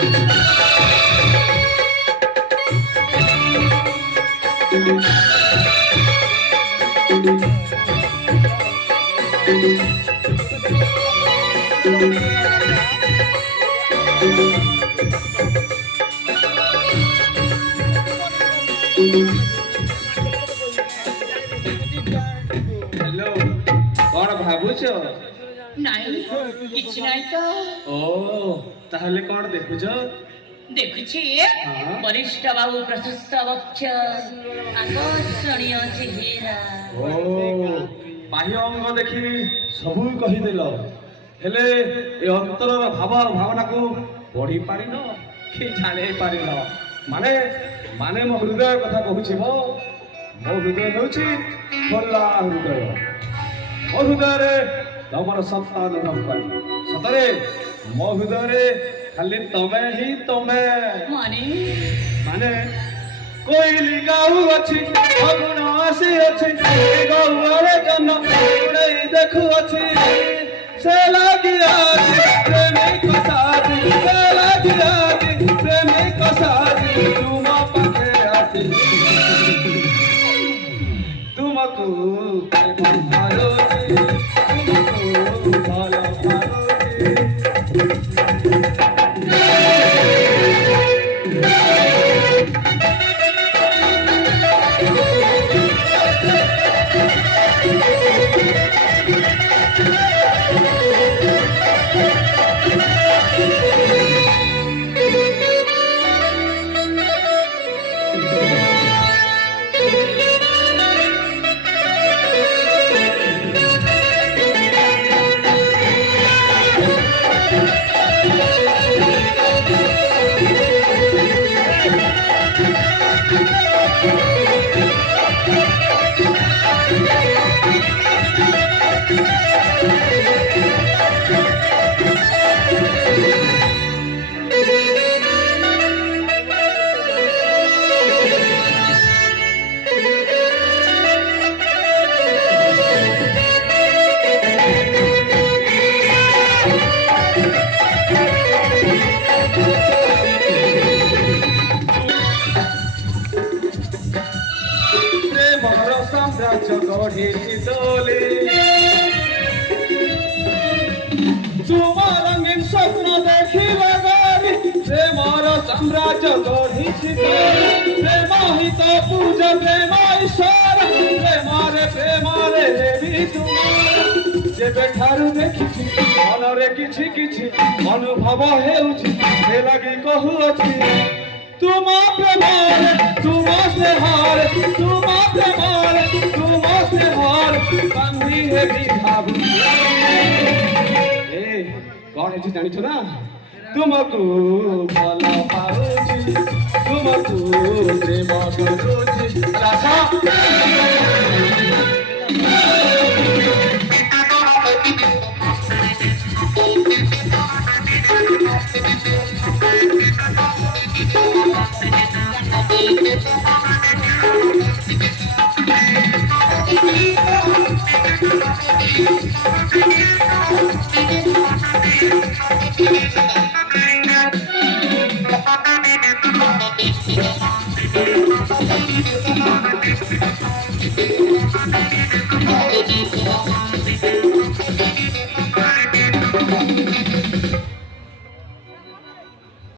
Hello कौन भावुच नहीं किछि नहीं तो ओ ताहले कौन देखुछ देखुछि हाँ। वरिष्ठ बाबू प्रशस्त वक्ष आकर्षणीय चेहरा ओ बाह्य अंग देखि सबु कहिदेल हेले ए अंतरर भाव भावना को पढ़ी पारिन कि जाने पारिन माने माने मो हृदय कथा कहूछि मो हृदय होछि खोला हृदय मो हृदय रे तमर सत्ता अनुभव करी सतरे मो हृदय रे खाली तमे ही तमे माने माने कोइली गाऊ अछि फगुण आसी अछि गौरे जन उड़ै देखु अछि से लागी आज प्रेमी कसारी से लागी आज प्रेमी कसारी तुम पाखे आसी तुमको प्रेम करोछि तुमको भालो करोछि साम्राज्य गढ़ी दोले तुम रंगीन स्वप्न देखिले गारी प्रेमर साम्राज्य गढ़ी प्रेम ही तो पूज प्रेम ईश्वर प्रेमरे देवी तुम जेबे ठारू देखिछि मनरे किछि किछि अनुभव हेउछि से लागि कहुअछि तुम प्रेमार तुम स्नेहार तुम प्रेमार तुम स्नेहार बंधी है विभाव ए कौन है जानी छो ना तुमको भला पाउछि तुमको प्रेम करूछि आशा Thank you.